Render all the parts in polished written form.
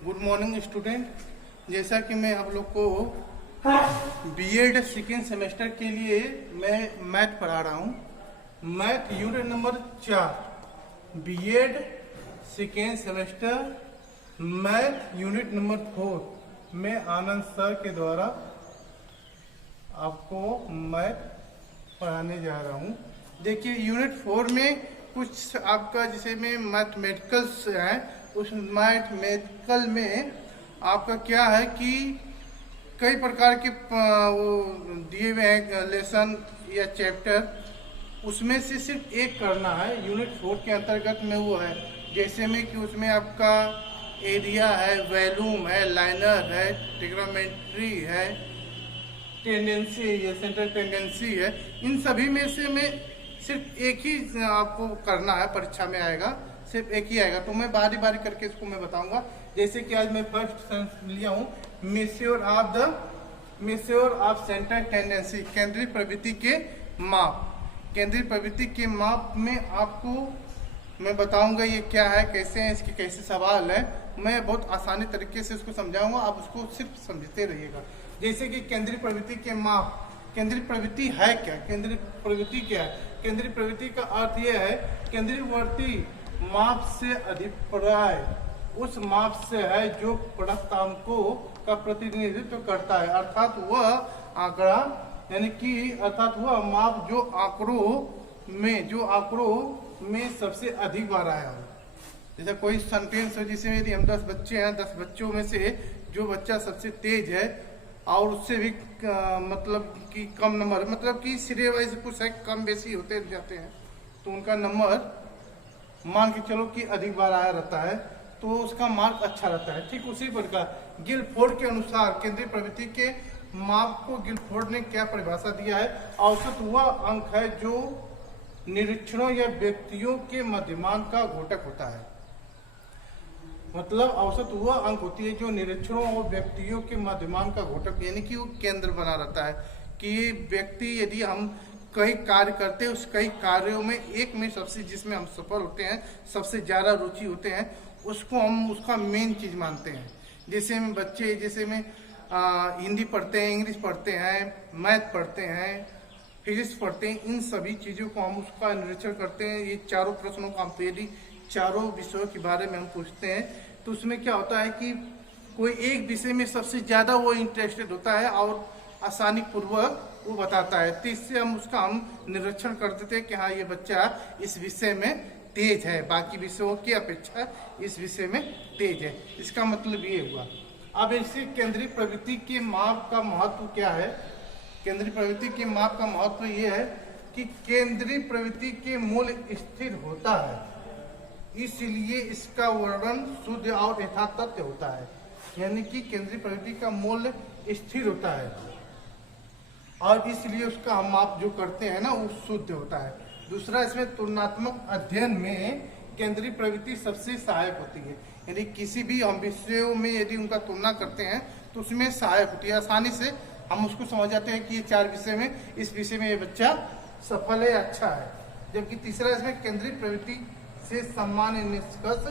Good morning student. जैसा कि मैं आप लोग को बीएड सेकेंड सेमेस्टर के लिए मैं मैथ पढ़ा रहा हूँ। Math unit number 4 BEd second semester math unit number 4 मैं आनंद सर के द्वारा आपको मैथ पढ़ाने जा रहा हूँ। देखिए यूनिट 4 में कुछ आपका जिसे में मैथमेटिकल्स है, उस मैथमेटिकल में आपका क्या है कि कई प्रकार के वो दिए हुए हैं लेसन या चैप्टर, उसमें से सिर्फ एक करना है। यूनिट 4 के अंतर्गत में वो है जैसे में कि उसमें आपका एरिया है, वॉल्यूम है, लाइनर है, ट्रिग्नोमेट्री है, टेंडेंसी है, सेंट्रल टेंडेंसी है। इन सभी में से मैं सिर्फ एक ही आपको करना है, परीक्षा में आएगा सिर्फ एक ही आएगा। तो मैं बारी बारी करके इसको मैं बताऊंगा। जैसे कि आज मैं फर्स्ट लिया हूँ मेश्योर ऑफ सेंट्रल टेंडेंसी, केंद्रीय प्रवृत्ति के माप। केंद्रीय प्रवृत्ति के माप में आपको मैं बताऊंगा ये क्या है, कैसे है, इसके कैसे सवाल है। मैं बहुत आसानी तरीके से इसको समझाऊंगा, आप उसको सिर्फ समझते रहिएगा। जैसे कि केंद्रीय प्रवृत्ति के माप, केंद्रीय प्रवृत्ति है क्या, केंद्रीय प्रवृत्ति क्या है। केंद्रीय प्रवृत्ति का अर्थ यह है केंद्रीयवर्ती माप से अभिप्राय उस माप से है जो प्रदत्तांकों का प्रतिनिधित्व करता है, अर्थात वह आंकड़ा यानी कि अर्थात वह माप जो आंकड़ों में सबसे अधिक बार आया हो। जैसे कोई सेंटेंस हो जिसमें यदि हम 10 बच्चे हैं, 10 बच्चों में से जो बच्चा सबसे तेज है और उससे भी मतलब कि कम नंबर, मतलब कि सिरे वाइज कुछ है कम बेसी होते जाते हैं, तो उनका नंबर मान के चलो कि अधिक बार आया रहता है तो उसका मार्क अच्छा रहता है। ठीक उसी प्रकार गिलफोर्ड के अनुसार केंद्रीय प्रवृत्ति के माप को गिलफोर्ड ने क्या परिभाषा दिया है, औसत वह अंक है जो निरीक्षणों या व्यक्तियों के मध्यमान का घटक होता है। मतलब औसत वह अंक होती है जो निरीक्षणों और व्यक्तियों के मध्यमान का घटक यानी कि वो केंद्र बना रहता है कि व्यक्ति यदि हम कई कार्य करते हैं, उस कई कार्यों में एक में सबसे जिसमें हम सफल होते हैं, सबसे ज़्यादा रुचि होते हैं, उसको हम उसका मेन चीज़ मानते हैं। जैसे में बच्चे जैसे में हिंदी पढ़ते हैं, इंग्लिश पढ़ते हैं, मैथ पढ़ते हैं, फिजिक्स पढ़ते हैं, इन सभी चीज़ों को हम उसका निरीक्षण करते हैं। ये चारों प्रश्नों का हम यदि चारों विषयों के बारे में हम पूछते हैं तो उसमें क्या होता है कि कोई एक विषय में सबसे ज़्यादा वो इंटरेस्टेड होता है और आसानी पूर्वक वो बताता है, तो इससे हम उसका निरीक्षण कर देते हैं कि हाँ ये बच्चा इस विषय में तेज है, बाकी विषयों की अपेक्षा इस विषय में तेज है। इसका मतलब ये हुआ। अब इसी केंद्रीय प्रवृत्ति के माप का महत्व क्या है। केंद्रीय प्रवृत्ति के माप का महत्व ये है कि केंद्रीय प्रवृत्ति के मूल्य स्थिर होता है, इसलिए इसका वर्णन शुद्ध और यथातथ्य होता है। यानी कि केंद्रीय प्रवृत्ति का मूल्य स्थिर होता है और इसलिए उसका हम माप जो करते हैं ना वो शुद्ध होता है। दूसरा, इसमें तुलनात्मक अध्ययन में केंद्रीय प्रवृत्ति सबसे सहायक होती है। यदि किसी भी हम विषयों में यदि उनका तुलना करते हैं तो उसमें सहायक होती है। आसानी से हम उसको समझ जाते हैं कि ये 4 विषय में इस विषय में ये बच्चा सफल है, अच्छा है। जबकि तीसरा, इसमें केंद्रीय प्रवृत्ति से सामान्य निष्कर्ष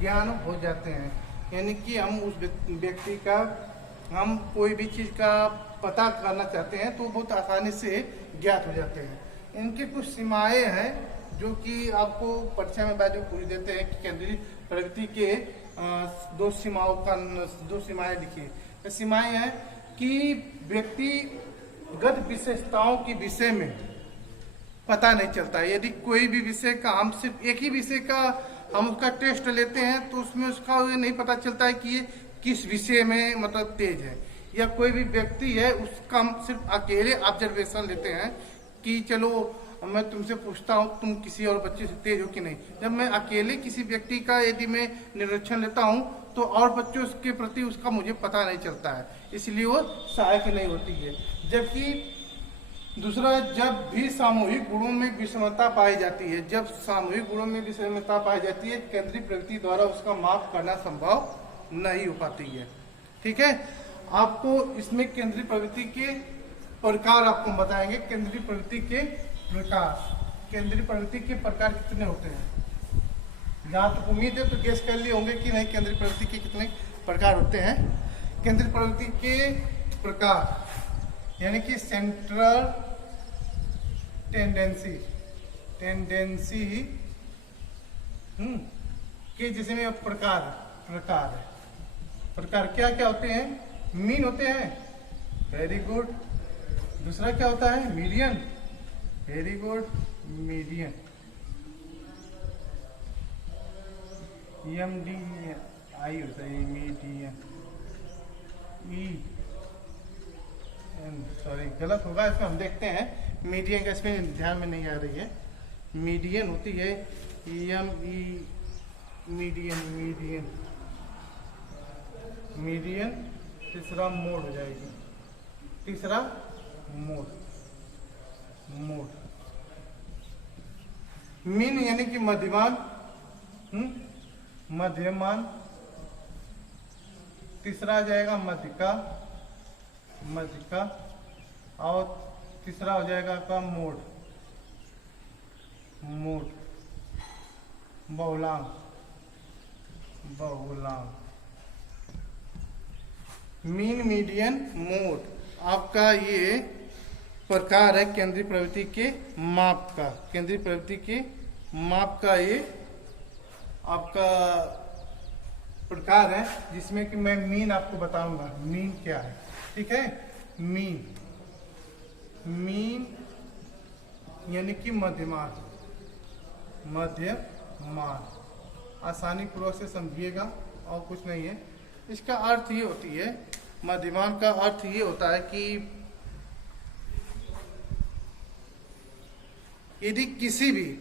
ज्ञान हो जाते हैं। यानी कि हम उस व्यक्ति का हम कोई भी चीज़ का पता करना चाहते हैं तो बहुत आसानी से ज्ञात हो जाते हैं। इनकी कुछ सीमाएं हैं जो कि आपको परीक्षा में बाद में पूछ देते हैं कि केंद्रीय प्रवृत्ति के 2 सीमाएं लिखिए। सीमाएं हैं कि व्यक्तिगत विशेषताओं के विषय में पता नहीं चलता है। यदि कोई भी विषय का हम सिर्फ एक ही विषय का हम उसका टेस्ट लेते हैं तो उसमें उसका ये नहीं पता चलता है कि ये किस विषय में मतलब तेज है। या कोई भी व्यक्ति है उसका हम सिर्फ अकेले ऑब्जर्वेशन लेते हैं कि चलो मैं तुमसे पूछता हूँ तुम किसी और बच्चे से तेज हो कि नहीं। जब मैं अकेले किसी व्यक्ति का यदि मैं निरीक्षण लेता हूँ तो और बच्चों के प्रति उसका मुझे पता नहीं चलता है, इसलिए वो सहायक नहीं होती है। जबकि दूसरा, जब भी सामूहिक गुणों में विषमता पाई जाती है, जब सामूहिक गुणों में विषमता पाई जाती है, केंद्रीय प्रवृत्ति द्वारा उसका माप करना संभव नहीं हो पाती है। ठीक है, आपको इसमें केंद्रीय प्रवृत्ति के प्रकार आपको बताएंगे। केंद्रीय प्रवृत्ति के प्रकार, केंद्रीय प्रवृत्ति के प्रकार कितने होते हैं, जहाँ तक उम्मीद है तो गेस कर लिए होंगे कि नहीं केंद्रीय प्रवृत्ति के कितने प्रकार होते हैं। केंद्रीय प्रवृत्ति के प्रकार यानी कि सेंट्रल टेंडेंसी के जिसमें प्रकार क्या क्या होते हैं? मीन होते हैं, वेरी गुड। दूसरा क्या होता है? Median, very good, median, MDI होता है, मीडियन, सॉरी गलत होगा इसमें, हम देखते हैं। मीडियन का इसमें ध्यान में नहीं आ रही है। मीडियन होती है मीडियन। तीसरा मोड हो जाएगी, तीसरा मोड। मीन यानी कि मध्यमान, मध्यमान। तीसरा आ जाएगा मध्यिका, और तीसरा हो जाएगा आपका मोड, बहुलांक। मीन, मीडियन, मोड आपका ये प्रकार है केंद्रीय प्रवृत्ति के माप का। केंद्रीय प्रवृत्ति के माप का ये आपका प्रकार है, जिसमें कि मैं मीन आपको बताऊंगा। मीन क्या है, ठीक है? मीन यानी कि मध्यमान। आसानी पूर्वक से समझिएगा, और कुछ नहीं है। इसका अर्थ ये होती है, मध्यमान का अर्थ ये होता है कि यदि किसी भी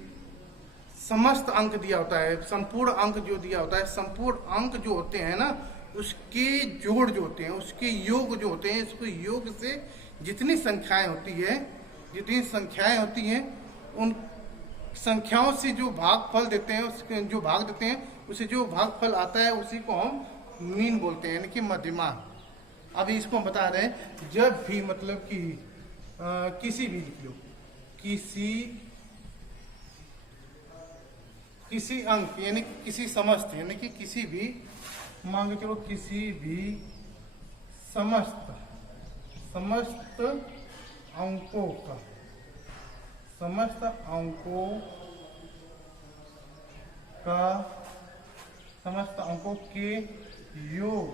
समस्त अंक दिया होता है, संपूर्ण अंक जो दिया होता है, संपूर्ण अंक जो होते हैं ना, उसके जोड़ जो होते हैं, उसके योग जो होते हैं, इसको योग से जितनी संख्याएं होती हैं उन संख्याओं से जो भागफल देते हैं, उसके जो भाग देते हैं, उसे जो भागफल आता है उसी को हम मीन बोलते हैं, यानी कि मध्यमान। अभी इसको हम बता रहे हैं, जब भी मतलब कि किसी भी लिख लो, किसी अंक यानी कि किसी समस्त, यानी कि किसी भी, मान के चलो किसी भी समस्त अंकों के योग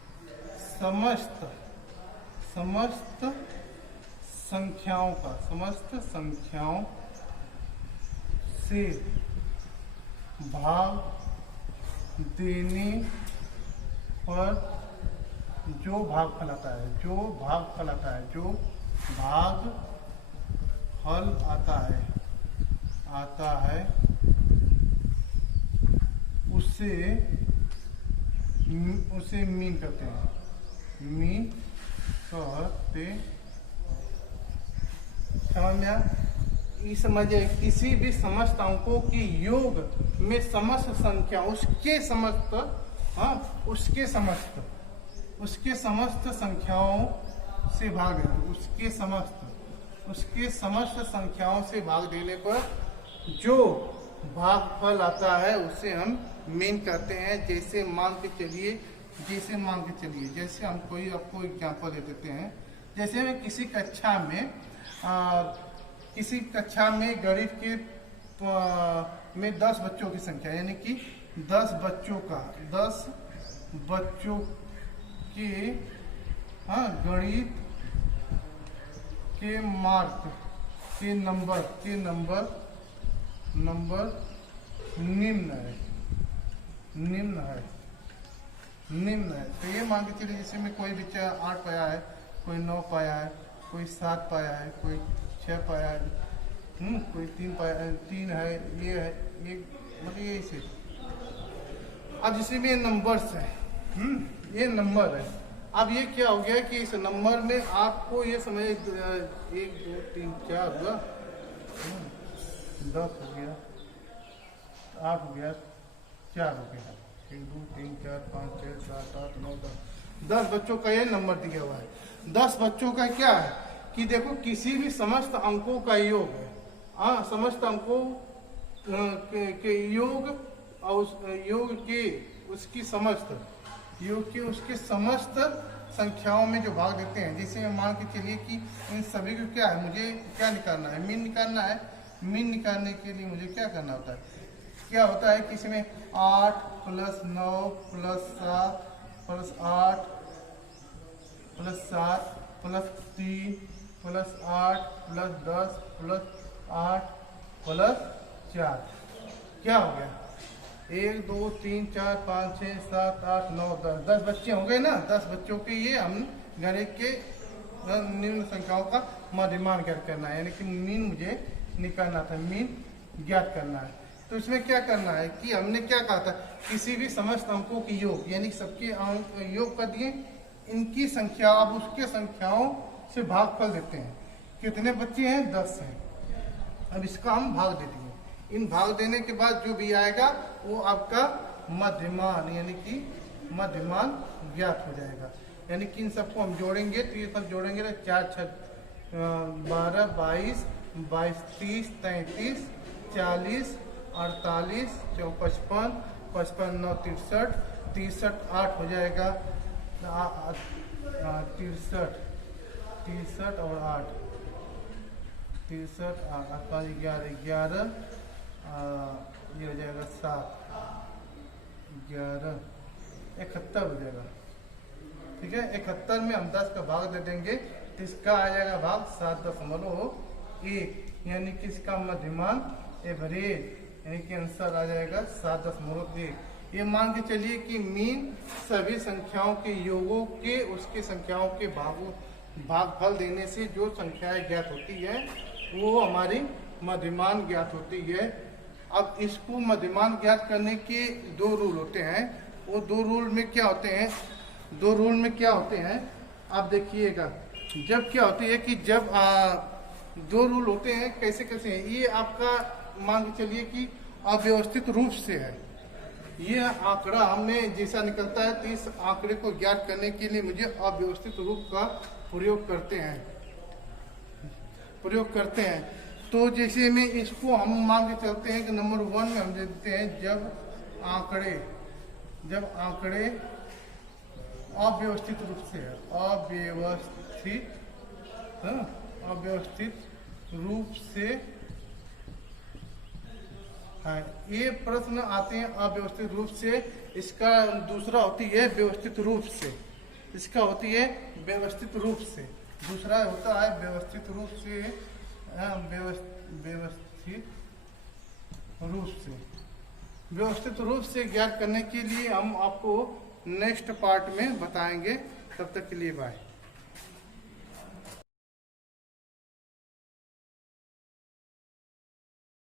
में समस्त संख्याओं से भाग देने पर जो भागफल आता है उसे मीन कहते हैं। समझ में आया? समझिए, किसी भी समस्त अंकों के योग में समस्त संख्या उसके समस्त संख्याओं से भाग देना, उसके समस्त संख्याओं से भाग देने पर जो भागफल आता है उसे हम मीन कहते हैं। जैसे मान के चलिए, जैसे हम कोई आपको एग्जांपल दे देते हैं। जैसे मैं किसी कक्षा में गणित के में 10 बच्चों की संख्या, यानी कि 10 बच्चों के गणित के मार्क के नंबर निम्न है। तो ये मान के चलिए, जैसे में कोई बच्चा 8 पाया है, कोई 9 पाया है, कोई 7 पाया है, कोई 6 पाया है, कोई 3 है, ये है, ये मतलब ये इसे। अब जैसे में नंबर्स है, ये नंबर है। अब ये क्या हो गया कि इस नंबर में आपको ये समझ 1 2 3 4 हुआ, 10 हो गया, 8 हो गया, 4 हो गया, 1 2 3 4 5 6 7 8 9 10 बच्चों का ये नंबर दिया हुआ है। 10 बच्चों का क्या है कि देखो, किसी भी समस्त अंकों का योग है, समस्त अंकों के योग और योग के उसकी समस्त योग के उसके समस्त संख्याओं में जो भाग देते हैं, जैसे मान के चलिए कि इन सभी को क्या है, मुझे क्या निकालना है, मीन निकालना है। मीन निकालने के लिए मुझे क्या करना होता है, क्या होता है कि इसमें 8 + 9 + 7 + 8 + 7 + 3 + 8 + 10 + 8 + 4 क्या हो गया, 1 2 3 4 5 6 7 8 9 10 10 बच्चे हो गए ना। 10 बच्चों के ये हम गणित के निम्न संख्याओं का मध्यमान ज्ञात करना है, यानी कि मीन मुझे निकालना था, मीन ज्ञात करना है। तो इसमें क्या करना है कि हमने क्या कहा था, किसी भी समस्त अंकों की योग, यानी सबके अंक योग कर दिए, इनकी संख्या अब उसके संख्याओं से भागफल देते हैं। कितने बच्चे हैं, 10 हैं। अब इसका हम भाग दे दिए। इन भाग देने के बाद जो भी आएगा वो आपका मध्यमान, यानी कि मध्यमान ज्ञात हो जाएगा। यानी कि इन सबको हम जोड़ेंगे तो ये सब जोड़ेंगे तो 4 6 12 22 22 30 33 40 48 55 55 9 63 63 8 हो जाएगा, 63 और 8 63 आपका 11 ये हो जाएगा 7 11 71 हो जाएगा। ठीक है, 71 में हम 10 का भाग दे देंगे तो इसका आ जाएगा भाग 7.1, यानी कि इसका मध्यमान एवरेज, यानी कि आंसर आ जाएगा 7.1। ये मान के चलिए कि मीन सभी संख्याओं के योगों के उसके संख्याओं के भागफल देने से जो संख्याएं ज्ञात होती है वो हमारी मध्यमान ज्ञात होती है। अब इसको मध्यमान ज्ञात करने के 2 रूल होते हैं। वो 2 रूल में क्या होते हैं, 2 रूल में क्या होते हैं आप देखिएगा। जब क्या होती है कि जब 2 रूल होते हैं, कैसे कैसे हैं, ये आपका मान के चलिए कि अव्यवस्थित रूप से है। ये आंकड़ा हमें जैसा निकलता है तो इस आंकड़े को ज्ञात करने के लिए मुझे अव्यवस्थित रूप का प्रयोग करते हैं। तो जैसे में इसको हम मान के चलते हैं कि नंबर 1 में हम देते हैं जब आंकड़े अव्यवस्थित रूप से है, अव्यवस्थित रूप से है। ये प्रश्न आते हैं अव्यवस्थित रूप से। इसका दूसरा होती है व्यवस्थित रूप से, इसका होती है व्यवस्थित रूप से, दूसरा होता है व्यवस्थित रूप से, व्यवस्थित रूप से ज्ञात करने के लिए हम आपको नेक्स्ट पार्ट में बताएंगे। तब तक के लिए बाय।